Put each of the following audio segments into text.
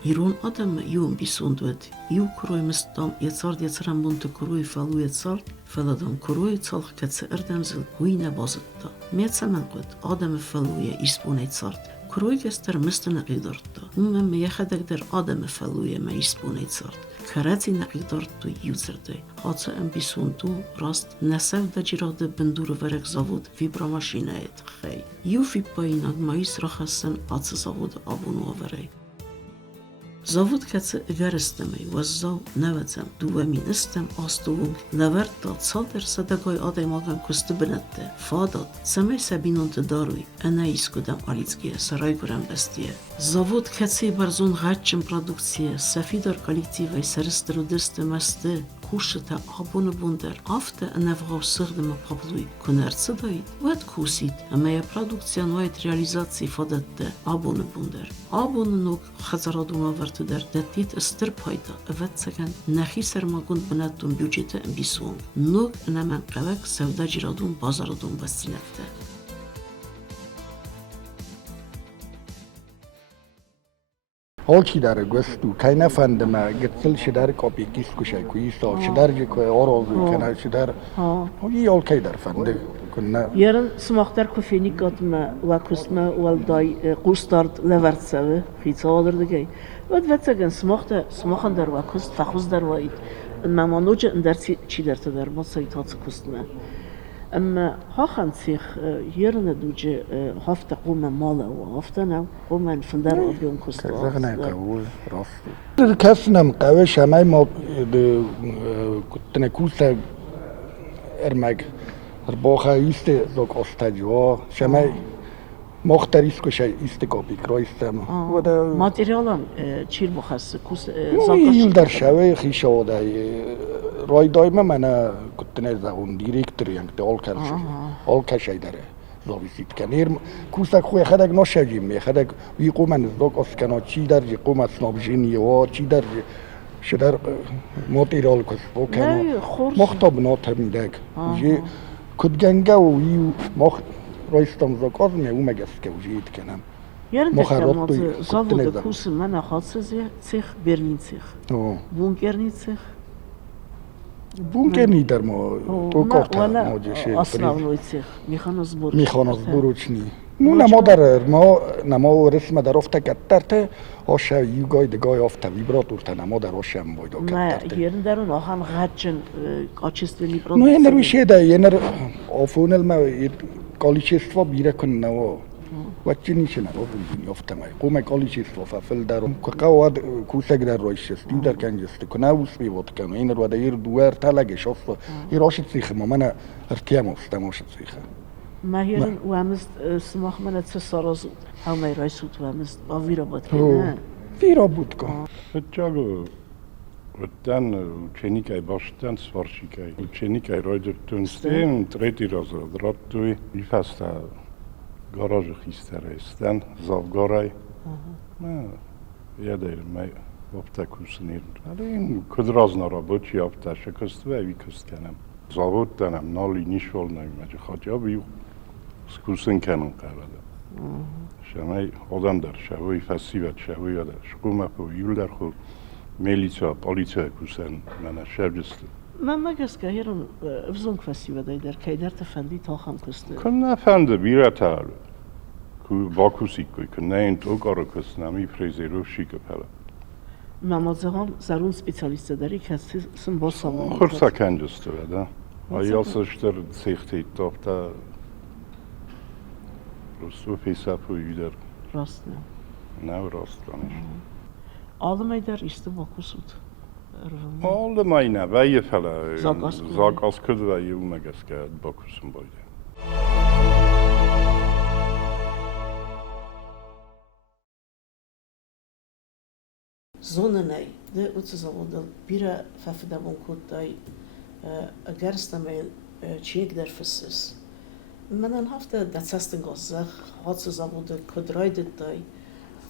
Իրուն ադամը իում բիսունդուդ, իու կրոյ մստամ եծարդ եծրան բունտը կրոյ ֆալու եծարդ, ֆալադամ կրոյ ցալխ կացը ըրդամզիլ գույնը բազытта. Մեծամանկոտ ադամը ֆալու է իսպուն եծարդ. Կրոյ կեստեր մստը նղիդորդta. Ումը մեյախադակդեր ադամը ֆալու է մա իսպուն եծարդ. Քարացի նղիդորդtu յուզերդե. Հացը ըմբիսունդու ռաստ նասավ դաջիրադը բնդուրը վերեք զավոդ վիբրամաշինա էտ խեյ. Իու ֆիպային մայիս ռախասն ացը զավոդ աբունու ավերեյ. Zavod kaçı verestemi vazzav nevetem duvemi istem astuvum leverta çalder sadagay adaymalgan kustu binette fadat semey sabinonte daruy ana iskudam alitskiye saray guram bestiye Zavod kaçı barzun ğaççın produksiye safidar kolektivay sarıstırudiste meste kuşta abunu bunder afte nevgav sığdımı pabluy kunertsı dayit vet kusit ama ya produksiyan vayet realizatsiyi fadatte abunu bunder abunu nok xazaraduma vartu der detit ısdır payda evet seken nahi sermagun binattun bücete bisung nok namen qavak sevda ciradun bazaradun basinette Olchi dare questo, che ne fanno ma che tel ci dare copie chi scusa qui sto ci dare che oro che ne ci dare. Oggi olchi dare fanno كنا Yarın smaktar kofenik katma ve kusma valday kustard levertsevi xitsa alırdı gay. Ve vetsagen smakhan der ve kust takhuz der ve mamanoja der çi der der masay tatsı kustma. Ama hakan sich yarın duce hafta quma mala ve hafta nav quma fındar abiyon kustard. زغنا كول راست. الكاسنا مقاوي شماي ما كنت نكوسا ارماج رباخا يست دوك استاجوا شماي مختاریسکو شای استکابی کراستم. ماتریالان چیر بخست کوس یل در شوی خیشاوده رای دایم من کت نزدم دیرکتریم که آل کشای داره زاویسید کنیر کوسک خوی خدک نشجیم خدک ویقو من زدک اسکنا چی در قوم اسنابجینی و چی در شدر ماتریال کس بکنه مختاب ناتم دک جی کد گنگا و یو مخت رایستم زکات میومه گست که وجود کنم. Yarın da zavoda kursu mana xatsız six Berlin six. Bunkerni six. Bunkerni der ma to kofta moje Основной six. Mexanozbor. Mexanozborochni. Ну нама ресма در افته کترته آشه یوگای دگای افته ویبراتور تا نما در آشه هم باید نه کترته یرن درون آخان غچن کاچستوی продукция. Ну ینر ویشه ده ینر آفونل ما کالیچستوا بیره کن نوا وچی نیشه نه بودی افته ما قوم کالیچستوا ففل درون که قواد کوسک در رویشست یو در کنجست کنه اوس بیوت کنه ینر وده یر دوار تلگش افته یر آشت سیخه ما من ارتیم افته آشت سیخه ماهرن و همست سماخ من چه سراز همه رئیسوت و همست آویرا بود که ویرا بود که Ветчаго dan ученикай баштан сваршикай ученикай ройдертун стен трети разрад раттуй вифаста гаражы хистерестен завгарай ядай май оптакуснир алин кудразна рабочий опташа коства викостенам завод данам нали нишволнай маҗа хаҗаби скусен канун qarada شمای آدم در شوی فسیوت شوی یا در شکومه پو یول در خو میلیسا پالیسا کوسن من شبجست من مگس که هرون افزون فسیوت در کی در تفندی تا خم کسته کن نفنده بیره تر کو باکوسی کوی کن نه این تو کارو کس نمی فریزی رو شیک پلا مامازهام زرون سپیسیالیست داری که سن با سامان خورسا کنجست وده آیا سشتر سیختی تافتا رستو پیسا پویی در راست نه راست کنش آدم ای در ایست باکوسود آلمای نه وی فلا زاگ از کد و یه اومگس که باکوسم بایده زونه نی ده اوت زاودل بیره ففده بون کود دای اگرستمه چینک در فسس من هفته دستن گازخ هات زاود کدرایدت دای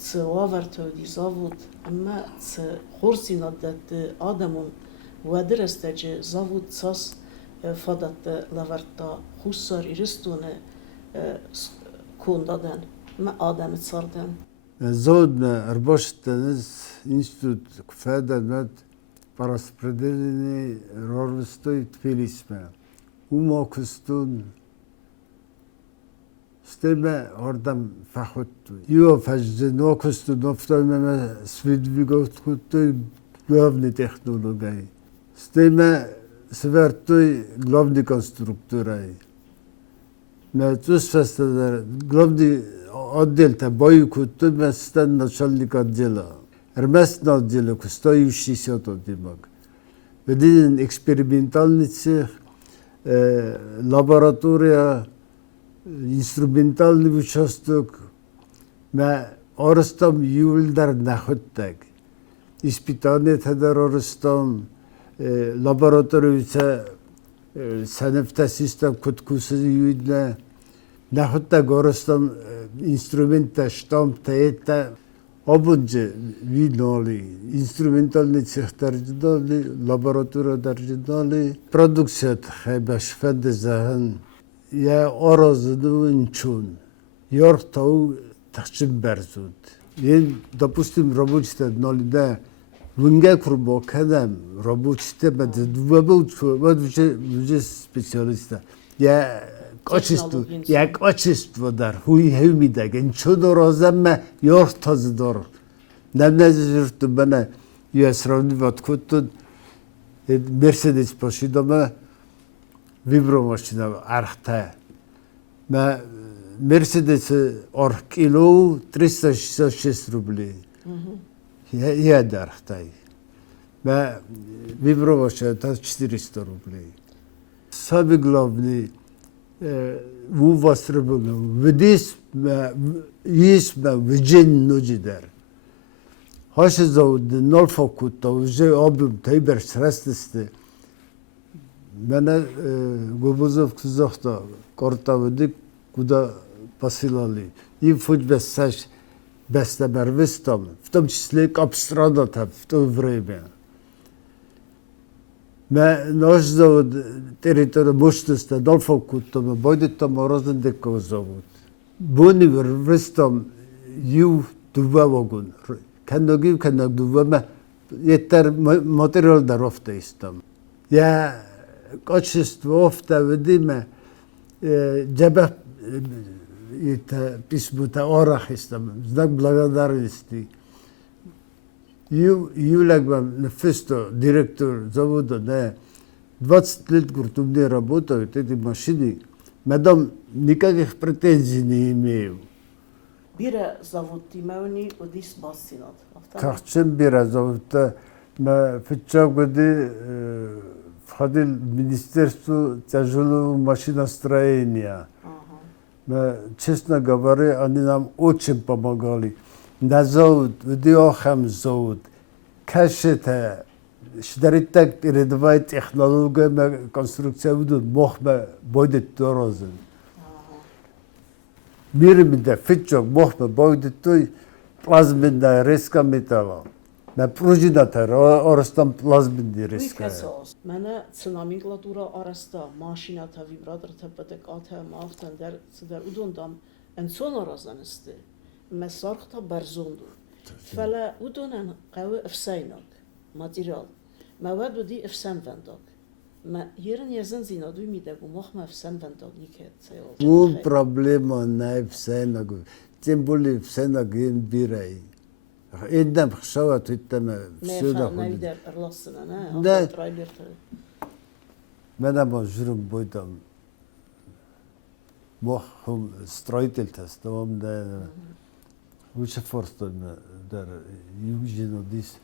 څوارتو دی زاود اما څ خورسی ندت آدمون و درسته چې زاود ساس فادت لورتا خوسار ایرستونه کون دادن ما آدم ساردن زود رباشتنز институт кфедадмет по распределению рорвстой Тбилисме. Умокустун стеме ордам фахотту. Ио фажденокусту дофтойме свидвиготкуттой главной технологией. Стеме свертой главной конструкторой. Мецус фестедер главный отдел-то бою кутты местен начальник отдела. Местный отдел, стоящийся тот димак. Один экспериментальный цех, лаборатория, инструментальный участок. Мы оростом юльдар находтак. Испытание тедер оростом лаборатория сәнефта систем куткусы юйдне. Находтак оростом инструмента штампта это. Обунже видноли, инструментальный цех даржидали, лаборатория даржидали, продукция хайбаш фендезахен, я оразыдывын чун, йортау тахчим берзуд. Допустим, рабочий дали, да, вынге курбо кадам, рабочий беды, уже специалиста. Качество дар, хуй мидаген, чудо розemme йортазыдор. Немнезирту бana сравнивать кутун, Мерседес пошидома, вибро машина архта. Мерседес кило 366 рублей. Я дархтай. Вибро машина 400 рублей. Самый главный востребовано. Видис виджин нуджидер. Хаше зауд нолфокута уже обым тайбер срастысты. Мене Губузов кузахта кортавыдык куда посылали. И футь бессаш бестебервистом, в том числе капстрадата в то время. Наш завод территория мощности Долфокута, будет там Розендеков завод. Буни врвистом ю дувавогун. Каногив каног дувама етер материал дарофта истам. Я качество офта видиме джаба это письмо-то орах истам. Знак благодарности. Юлягбам нефесто директор завода, да, 20 лет, говорит, у меня работают эти машины. Мадам, никаких претензий не имею. Бира завод тимауни одис бассинат. Как чем бира завод-то? Мы в этом году входил в Министерство тяжелого машиностроения. Честно говоря, они нам очень помогали. На завод, видеохам завод, кашета, шдаритак передовая технология, конструкция будут, мохма будет дорозен. Миримда, фитчок, мохма будет той, плазменная резка металла. На пружината, оростам плазменная резка. Мене цинамиглатура араста, машината, вибраторта, патеката, мафтан, der udondam, en zona razaniste. مسارختا برزوندو فلا ودونن قوي افساينك ماتيريال مواد ودي افسان فندق ما يرن يزن زينادو ميدغو مخ ما افسان فندق يكت مو проблема на افسانك тем более افسانك ين بيراي إدم خشوات إدم سودا خود ده من مجرم بودم مخهم strijtel تستوم ده وش فرصة در يوجد ديس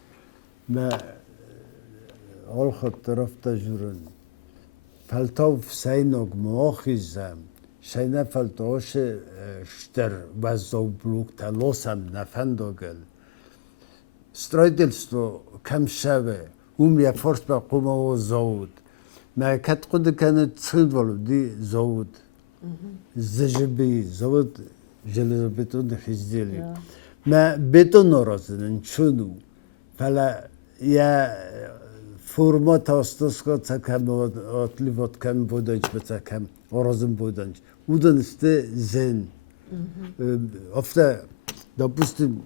ما ألخط طرف تجرن فلتو في سينوك مؤخذم شينا فلتوش شتر وزو بلوك تلوسم نفندوغل سترايدلستو كم شوه يا فرص بقوم و زود ما كت قد كانت تصيد دي زود زجبي زود جلد بتون خزيلي ما بتون راسن شنو فلا يا فرمات استسقط كم أطلبت كم بودنج بتكم ورزم بودنج ودن است زين أفتا допустим,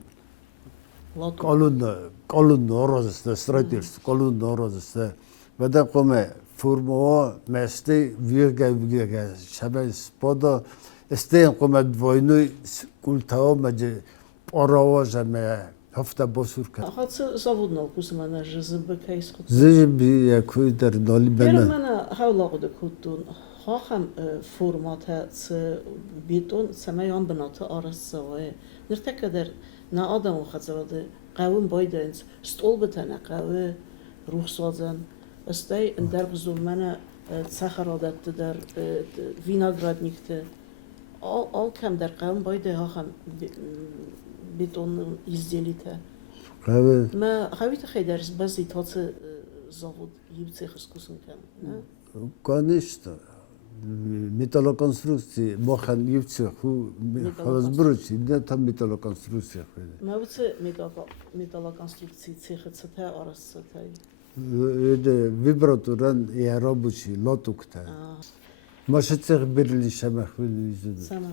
Лату. колун норозсте, строительство, колун норозсте. Веда коме формуа месте вирга шабе спода стен коме двойной культао маже поровожа ме хафта босурка. Хатsı zavudnal kuzmana jızıbı kays kut. Зижби якой дар доли Бера бена. мана хавлагуды kuttun. Хахам формата ц бетон самаyan binatı arası ve nirte kadar na adam o xazadı qavun baydens stol bitana qavi ruh sazan استای در بزرگمن سخرادت در ویناگرادنیکته آل کم در قوم باید ها هم بتون izdelite. Qave ما خواهید خیلی درس بازی تاس زاود یبته خسکوسن کن نه конечно. Металлоконструкции мохан юци ху хазбруч да там металлоконструкция. ما بوده متال کنسترکسی تخت تا آرست تا Öde vibratörün yarabuçi lotukta. Maşıtsıq birli şəmək yüzüdür. سما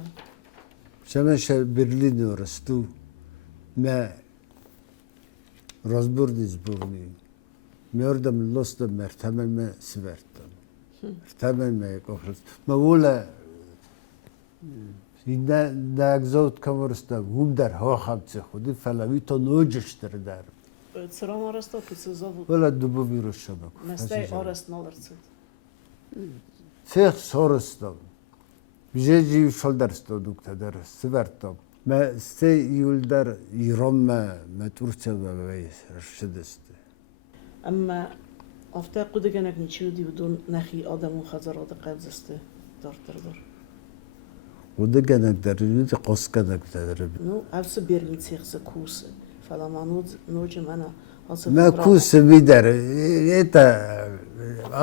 Şəmək birli orası. Me razburdiz burni. Merdem losta mertememe sivertam. Mertememe kohrus. Ma vola inda dagzot kamersta gumdar ha xabçı xudi falavi to nojishtir dar. سرام آرست تا کسی زاود Vola dubu virus şəmək. مستای آرست نالرست Sex sorustam. Bize jiv şoldarstam dukta der sivertam. Me ste yuldar İran'ma me Türkçe ve rşidest. اما افته قد کنک نیچودی بدون نخی آدم و خزرات قبضسته دار O da genek derini de koskadak derim. نو افس برلین سیخس کوس فلا منود نوج منا Me kus bider. Eta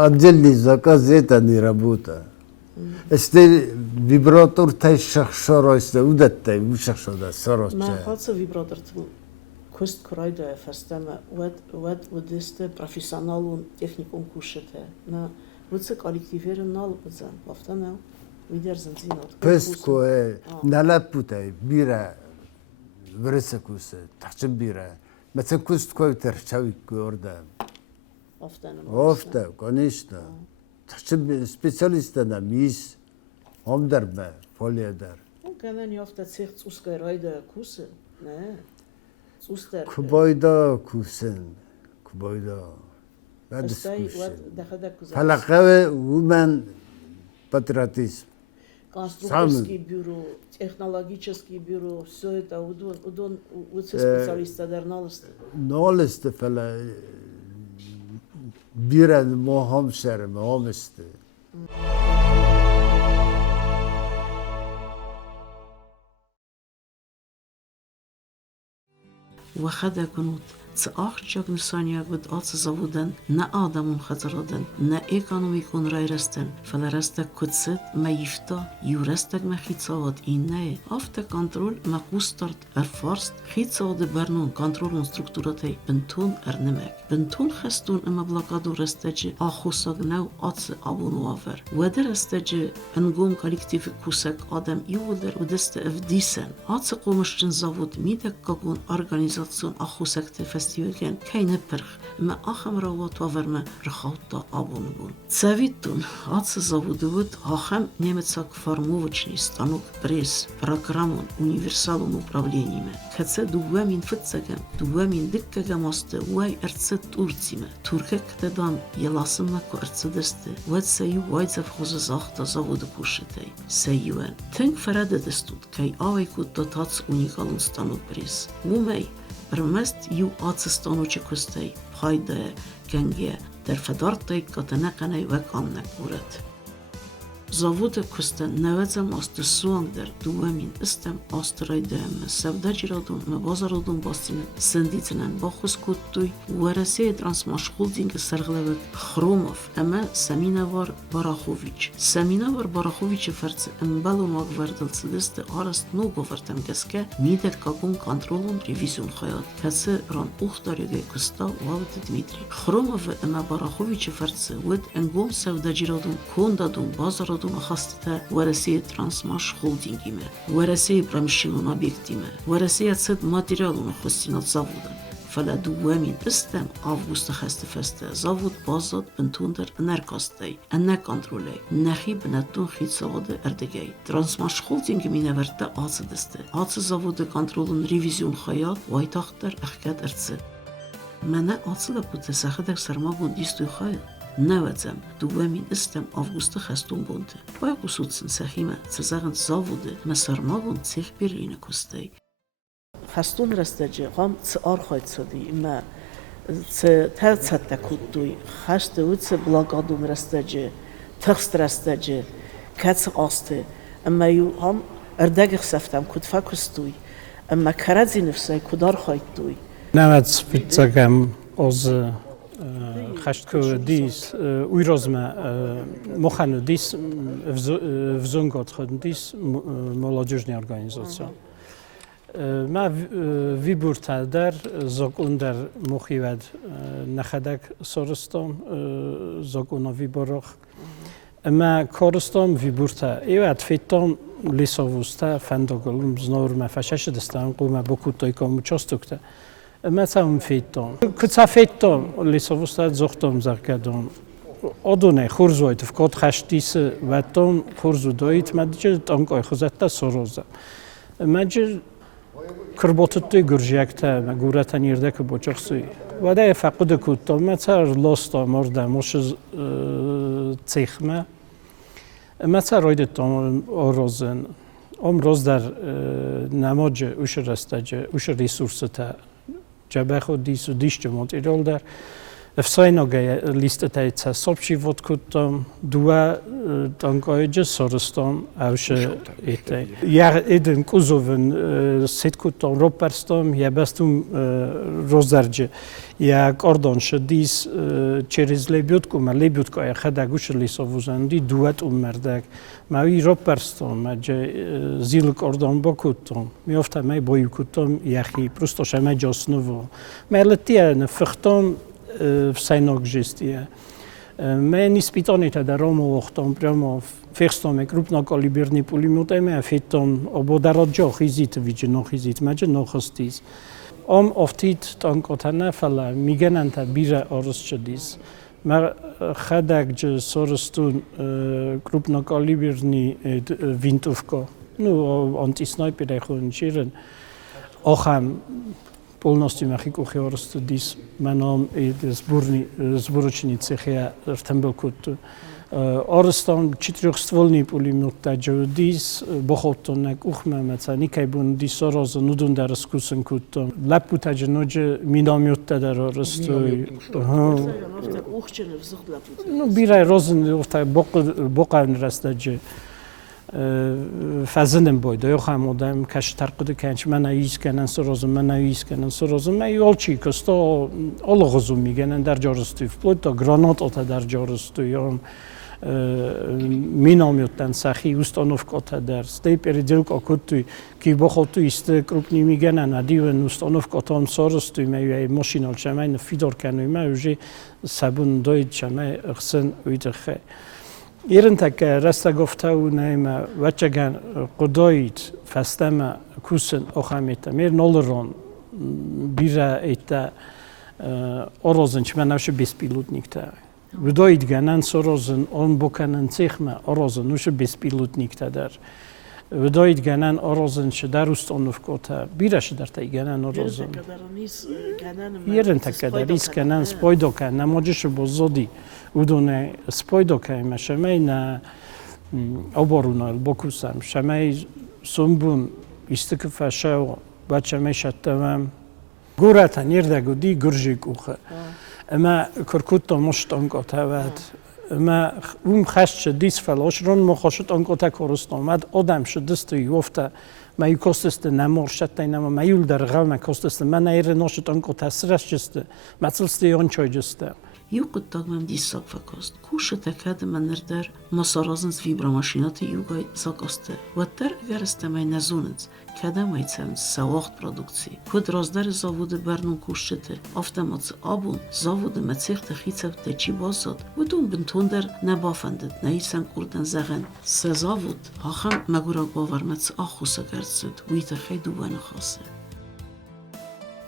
acilli zakaz eta nirabuta. Este vibrator tay şahşara işte udattay bu şahşada ما sarosça. خاصه ویبراتور تو کوست کرایده فرستم ود ودست پروفیسیونالون تکنیکون کوشته نه ودس کالکتیفرن نال بزن بافتنه ویدر زنزینات Pesko nalaputay bira vrese kus taçın bira. Mesela kust koyter çavik orada. بافتنه Ofta, конечно. Taçın spesyalistana mis omderme folyader. اون کنن یافته سیخت اوس کرایده کوس نه اوستر Kubayda kusen. Kubayda. Ben استای ود diskusiyon. دخده کوزه Falakave women patriotizm. конструкторский бюро, технологический бюро, все это удон специалиста дерналст. Noliste fala biren moham şer moham işte. وخدا كنوت تأخرج نسانيا قد آت زودن نا آدمون خطرادن نا إيكانوميكون رايرستن فلرستك كتسد ما يفتا يورستك ما خيتصاوات إنه أفتا كنترول ما قوسترت الفارست خيتصاوات برنون كنترولون ستركتوراتي بنتون أرنمك بنتون خستون اما بلاقادو رستجي آخوصاق نو آت أبون وافر ودر رستجي انقوم كالكتيف كوسك آدم يولدر ودست افديسن آت قومشتن زاود ميدك كاقون أرغانيزاتسون آخوصاق فستیوگن کینه پرخ ما آخم روات وافرم رخوتا آبون بون. سویتون آتش زاوده بود آخم نیمتساک فرمووچنی ستانوک پریس پروگرامون universالون управлениеме. Каце дугамин фитсагам дугамин диккагам асты уай эрцет турциме. Турке ктедан яласымна ко эрцедесте. Вет сею вайцев хозе захта заводы кушетей. Сеюен. Тенк фарадедестут кай авайкут дотац уникалун станук прис. Мумей برمست یو آتستانو چه کستی پایده گنگه در فدارتای کتنقنه و کام نکورد. زاوود کستن نوزم است سوان در دوامین استم آسترای دهم سوداجی رادون مبازارادون باستیم سندیتنن با خوز کتوی ورسه درانس مشغول دینگ سرغلوک خروموف اما سمینوار باراخوویچ فرز امبالون واقوردل سدست آرست نو گوورتم گسکه میدد کاکون کنترولون ریویزیون خیاد کسی ران اوختاریگه کستا والد دمیتری خروموف اما باراخوویچ فرز ود انگوم سوداجی رادون کندادون بازارادون مردم خاصته ورسه ترانسماش هولدینگیمه ورسه برمشنون объектیمه ورسه صد ماتریالون خستینات زاوده فلا دوامین استم آوگوست خسته فسته زاود بازد بنتوندر نرکاستی انه کنترولی نخی بنتون خیت زاوده اردگی ترانسماش هولدینگ مینورده آڅ دسته آڅ زاوده کنترولون ریویزیون خیال وایتاختر اخکت ارتسه منه آڅ da pute saxedek sarmagun distuy xayl nevedzem دوامین استم آوگوست خستون بونده باید قصودسن سخیمه تزاغن زاوده مسارماgun تیخ برینه کستی خستون رستجه قام تسار خواهد سادی اما تل تکودوی خشت و تس بلاگادون رستجه تخست رستجه کتس آسته اما یو قام اردگخ سفتم کد فکستوی اما کرزی نفسه کدار خواهد دوی نمت سپیتزاگم از خشت که دیس اویرازمه مخانو دیس وزونگات خود دیس ملاجوجنی ارگانیزاسیون ما ویبورتا در زاگون در مخیواد نخدک سرستم زاگونا ویبورخ اما کارستم ویبورتا ایواد فیتام لیساوستا فنداگلم زنورم فشش دستان قوم بکوتای کامو چاستوکتا اما سام فیتام کتا فیتام لیساوستا زختم زرگدام آدونه خورزویت فکات خشتیس و تام خورزودایت مدیجه تانکای خوزتا سروزه مجر کرباتوی گرجیکته مگورت نیرده که بچخسی و ده فقد کوتاه مثلا لاستا مرده مش تیخمه مثلا راید تام آرزن روز در نماج اوش رستجه اوش ریسورسته جبه خود دیس و دیش جمعت ایرال در افسایناگه لیست تایید سابشی وقت کتم دوا تانکایج سرستم اوش ایته یا ایدن کوزوون سید کتم روپرستم یا بستم روزدرجه یا کاردانش دیس چریز لیبیوت کم لیبیوت که خداگوش لیسافوزندی دوات مردک ماوی روپرستم ماجه زیل کاردان با کتم میافته می بایو کتم یخی پروستش می جاسنو ملتیه نفختم в сайнок жестия. Მე нисპიტონითა და რომ მოხტომ прямо фехстоме крупнокалиберни пулеметами афетом ободароджо хизит виჯნო ხიზით მაჯე ნოხოსტის ом офтит танкотана фала мигананта бира оросчдис ма хадагჯ соростун крупнокалиберни винтовка ну антиснайпери хончирен охам полностью махику хеорст дис манам зборочни цехия ртембелкут орстан четырехствольный пулемет таджодис бохотонак ухмамаца никайбун дисороз нудун дарскусен кут лапу таджноже миномет тадаростой ну бирай розен офта боқан растаже فازندم باید یا خواهم آدم کش ترقد کنچ من ایست کنن سرازم من ایست کنن سرازم من یال چی کستا آلغازم میگنن در جارستوی فلوت تا گرانات آتا در جارستوی یا مینامیوتن سخی استانوف کاتا در ستی پریدیل کاکوتوی کی بخوتوی است کروپنی میگنن ادیون استانوف کاتا هم سرستوی میوی ماشینال شمای نفیدار کنوی میوی سبون داید شمای اخسن ویدخه ایران تک راستا گفته و نیم وچگان قدایت فستم کوسن آخامیت میر نولران بیره ایتا آرازن چه منوش بیس پیلوت نیکته ودایت گنن سرازن آن بکنن چخمه آرازن نوش بیس پیلوت نیکته در ودایت گنن آرازن چه در استانوف کاته بیرش در تای گنن آرازن ایران تک دریس گنن سپایدا کن نماجش بازدی ودونه سپایدا کیم شمای نه آبارونال بکوسم شمای سومبون استکفاشه و بچه میشتم گورت نیرده گودی گرجی کوخه اما کرکوتا مشت آنکات هود اما خشت دیس فلاش رون مخاشت آنکات کارستان آدم شد دستی یافته ما یکاست نمار شده نما میول در غم کاست من ایر ناشت آنکات سرش جسته مثل استیان چای جسته Iu qëtagmem disak fakost. Kushe të këtë më nërdër masarozën vibra mashinat e jugaj zakaste. Vëtër gërës të maj nëzunëc, këtë majcem se wacht produkci. Këtë razderi zavude bernun kushqete, aftemot abun, zavude me cih të khicev të qibazot, vëdun bëntunder në bafendet, në isen kurden zegen, se zavud, hachem me gura govarmet së ahu se gërësët, ujtë khejdu bënë khase.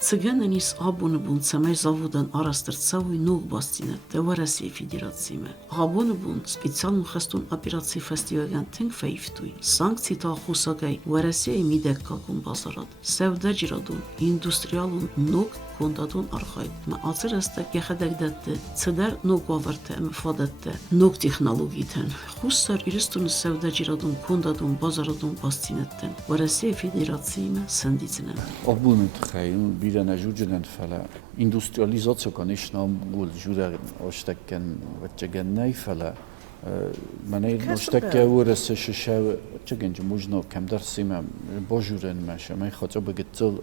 Цыгане nis abone bun să mai zavudan arastërcaui nuk bastinet të Varasia Federacime. Abone bun specialno хестун операции фестивален тинг фейфтуй. Санкции та хусагай Varasia midek kakun bazarad. Sevdeciradun, industrialun nuk kontadun arxajt. Me acırasta gexedekdette, ceder nuk avarte em fadette, nuk teknologiten. Hussar iristun sevdeciradun kontadun bazaradun bastinetten. Varasia Federacime sendicinen. Abone tkhayun bilen ajujen fala. Industrializacja konečna bol juda oštekken večegen nejfala. Manay oštekke ورثه ششاو چگنج مجنو کم در سیمم باجورن ماشه من خاطر بگتل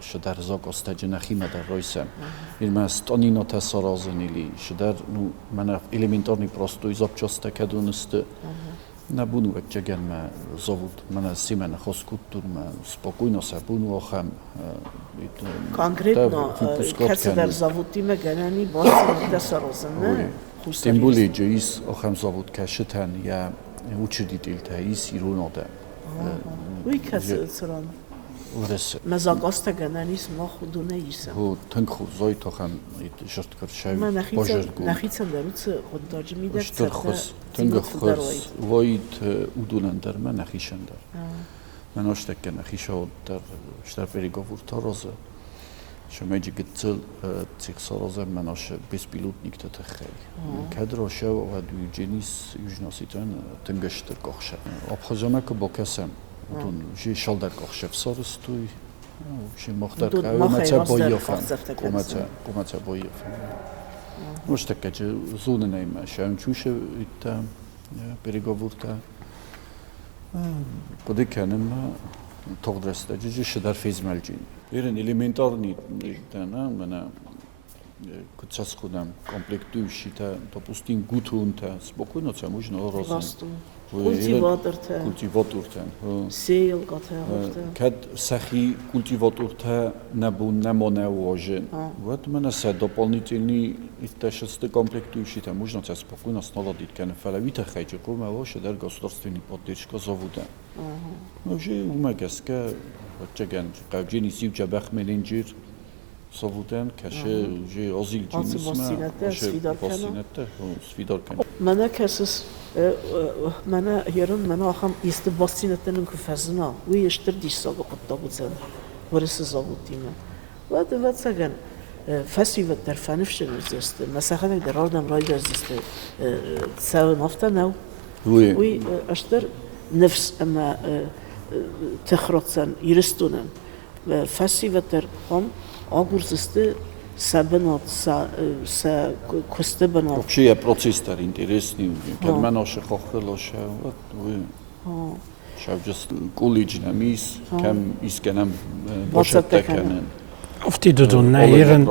شدر زاگ استجن خیمه در رایسم این من استانی نتسارازنیلی شدر نو من elementarni prosto izab časte kaduniste نبودو وچگن ما زود من سیمن خاصکوتون ما spokojno se bunu ocham Konkretno, kad se dar zavutime ganani bosna da sarozene. Tym bardziej, że jest ocham zawód kaszetan, ja uczyciel ta jest ironada. Uj, kaszetan. Wreszcie. Mazagasta gananis mochudune isem. Ho, tenku zoj to ham żartkar szał. Nachica daruce oddać mi da. Sztorchos, tengo chos, wojt udunan dar ma nachishandar. Man osztekke nachisha dar sztarperigowur toroze. Шамайджи гцэл цих сорозем манаш беспилотник тэтхэй. Кадро шау ваду дженис южноситан тэнгэштэр кохша. Абхазанак бокасам. Тун жи шалдар кохшев соростуй. Ши мохтар кавмаца боёфан. Комаца боёфан. Оштакаджи зуненайма шаун чуше итта переговорта. Кодеканем тогдрастаджи шдар физмалджин. Iren elementarni dana mana kutsas khodam komplektu shita dopustin gutunta spokojno se można rozwiązać. Kultivatorta. Seel gotha. Kad sahi kultivatorta nabu namone łoże. Вот mana se дополнительный иташсты комплекту shita можно se spokojno снолодить kan falawita khayje koma łoże dar государственный поддержка завода. Уже умагаска چگن قبجینی سیب جبخ ملنجیر صوتن کشه جی آزیل جینیس ما باسینته سفیدار کنه من کسس من یارن من آخام است باسینتنن کفزنا وی اشتر دیسا قطع بودن ورس زابطیمه و چگن فسیو در فنفشن زیست مثلا در آدم رای در زیست سو نفته نو وی اشتر نفس اما تخرجن يرستونن فسيفتر هم أقولسته سبنات س كستبنات. Вообще процесс тар интересный. Kad man oše khokhlo shav, shav just college na mis, kam iskenam boshatekenen. Ofti dodon nairën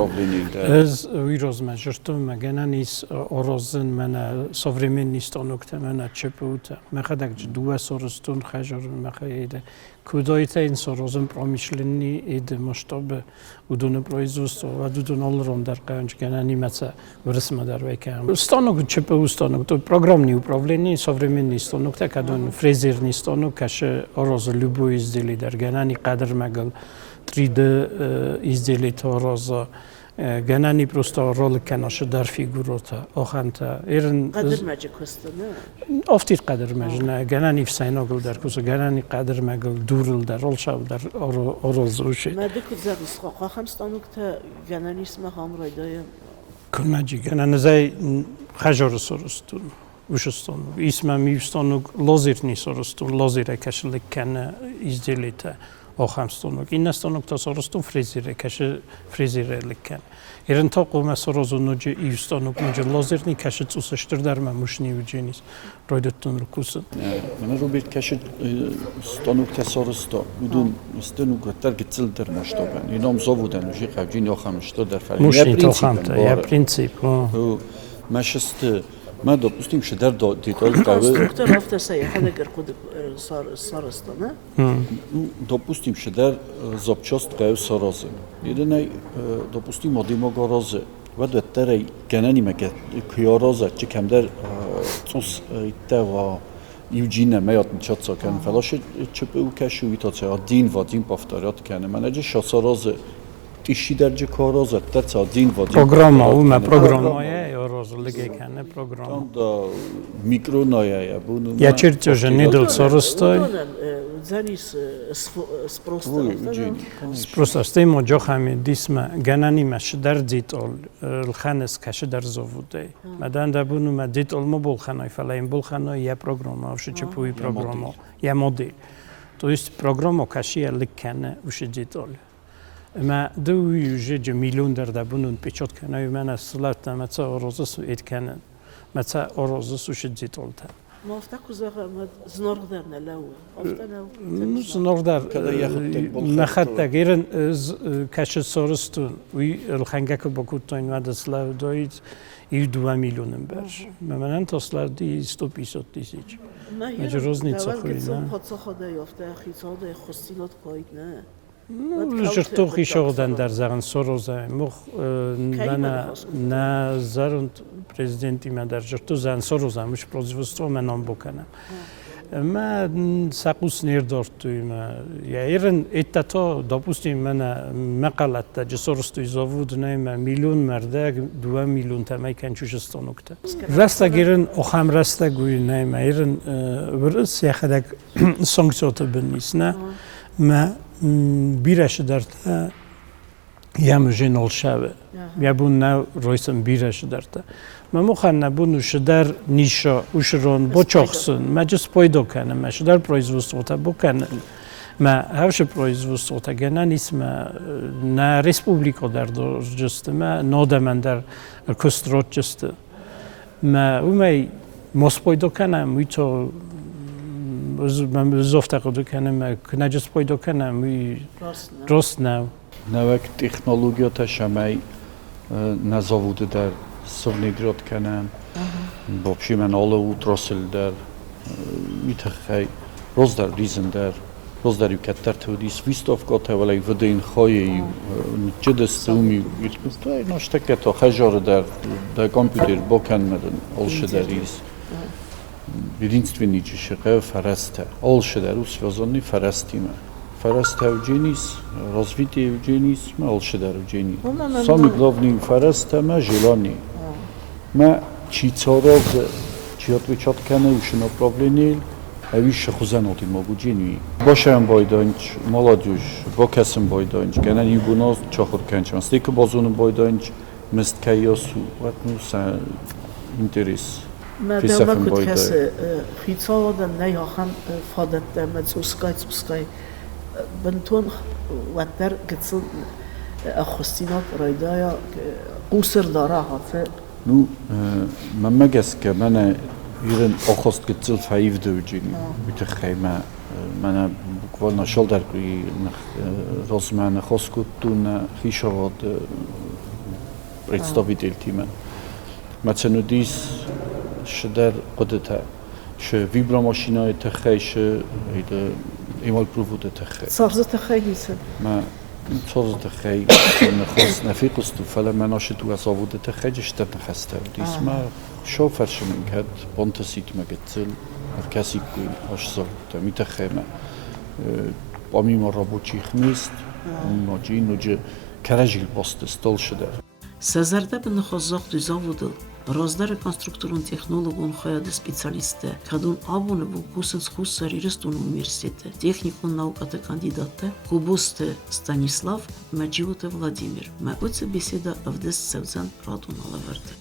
вирозме жертваме генанис орозен мене современни станокте мене чепута мехадак дуа соростун хажор мехаиде кудойте ин сорозен промишленни иде масштаб удуне производство ва дудун олрон дар канч генани меца врсма дар векам станок чепу станок то программни управление современни станокте кадон фрезерни станок каше ороз любой издели дар генани кадр магал 3D изделит роза генани просто роль канаше дар фигурота оханта эрн قدر ماجي كستنا офтир قدر мажна генани фсайногл дар куса генани قدر магл дурл дар ролшав дар орозуши ما دك زادس خا خمستانوكتا генани сма хамрайдая кунмаджи генани зай хажор сорустун ушустон исма мивстонук лозирни сорустун лозира кашлик кана изделита Охам стонок. Инна стонок то соростун фрезере, каше фрезере ликкен. Ирен тоқуме сорозу нуджи и стонок нуджи лазерни каше цусаштыр дарма мушни удженис. Ройдеттун рукусын. Мен Роберт кеше стонук тесоросто удун стонук тер гицилдер маштобен. Ином зовуден уже қавжин охам что дар фали. Мушни тохамта, я принцип. Машесте ما допустим شه در دیتال قوه Konstruktör haftası ya hadi gör kudu sarıstana. допустим شه در زابچاست قوه سارازه یدنه допустим مادیما گارازه و دوتره گنانی مگه کیارازه چه کم در توس ایته و یوجینه میاد نچات ساکن فلاش چپ او کشو ایتا دین و دین بافتاریات کنه من اجه شاسارازه تیشی درجه کارازه در دین و دین Programa, uma programoje, rozlige kane program. Tam da mikro noja bunu. Ja čirčo, že nedel sorostoj. Zanis sprosta. Sprosta s tým ođohami disma gananima šedar dzitol lchanes ka šedar zovudej. Madan da bunu ma dzitol mo bulchanoj, falaim bulchanoj ja programa, uši čepuji programo, ja model. To jest programo kašija likkane uši dzitol. ما دو يوجد مليون در دبونن پیچات کنه و من اصلاً مثلا آرزوس و اید کنن مثلا آرزوس و شد زیتولته. ما افتکر زغ زنار در نلاو. نو زنار در نخت تغییرن کش سرستون وی الخنگه که بکوتاین و دستلاو داید 2 میلیون برش. من انت اصلا دی 150 تیسیج. مجروزنی تخوی نه. خاطر خدا یافته خیزاده خستیلات قاید نه. جرتوخی شغدن در زغن سروزه مخ نه زرند پرزیدنتی من در جرتو زغن سروزه مش پروزیوستو منام بکنم ما ساقوس نیردارد توی ما یا ایرن اتتا допустим من مقالت جسورستوی زاود نه میلیون مرده 2 میلیون تمای کنچوشستان نکته راستا گیرن اخم راستا گوی نه ما ایرن ورس یا خدک سانکسیات بنیست نه ما بیرش درته یا مجنول شوه یا بون نه رویسم بیرش درته ما مخن نبونو شدر نیشا وشرون بچخسن ما جس پایدو کنم ما شدر پرویزوستوتا بکنم ما هاوش پرویزوستوتا گنه نیست ما نه ریسپوبلیکا در دور جسته ما نادمن در کسترات جسته ما اومی ماس پایدو کنم وی تو من زفت قدو کنم که نجس پایدو کنم وی راست نو نوک تکنولوژیا شمای نزاوده در سونیگراد کنم بابشی من آله و ترسل در میتخی روز در ریزن در روز در یکتر تودیس ویستاف گاته ولی وده این خواهی جدستومی تو ناشتکه تا خجار در کامپیوتر بکن مدن آلشه در ریز Единственный человек фарасте, олше дарус вязанный фарастима. Фарасте удженис, развитие удженис, мы олше дар уджени. Самый главный фарасте мы желание. Мы чицоров, чи отвечат кане уж направление, а вище хузанот им могу джени. Башем бойданч, молодежь, бокасем бойданч, гена не бунос чахор кенч, мы стик базун бойданч, мест кайосу, вот ну са интерес. ما دام كنت كاس خيطة نيا خان فادت ما تسوسكاي بنتون وتر قتصل أخستينات رايدايا قصر دارها نو ما جس كمان يرن أخست قتصل فايف دوجين بتخيمة من بقولنا شلدر كي رزمان خسكتون خيشوات представитель من مثلا دیس شدر قدرت ش ویبراماشینای تخیش ایده ایمال پروفود تخی صارت تخی نیست ما صارت تخی نخواست نفیقست فلا مناش تو اساود تخی جشتر نخسته دیس ما شوفرش من کد بانتسیت مگتل مرکزی کوی آش زارت می تخی ما با می مرابوچی خمیست ناجی نوجه کرجیل باست استال شده سازرده نخوازاق دوزاودل Раздары конструкторун технологун хаяды специалисты, кадун абуны бу кусынс хуссар Ирыстун университеты, техникун наукаты кандидаты, Кубусты Станислав, Маджиоты Владимир. Ма оце беседа авдес севзан радун алаверды.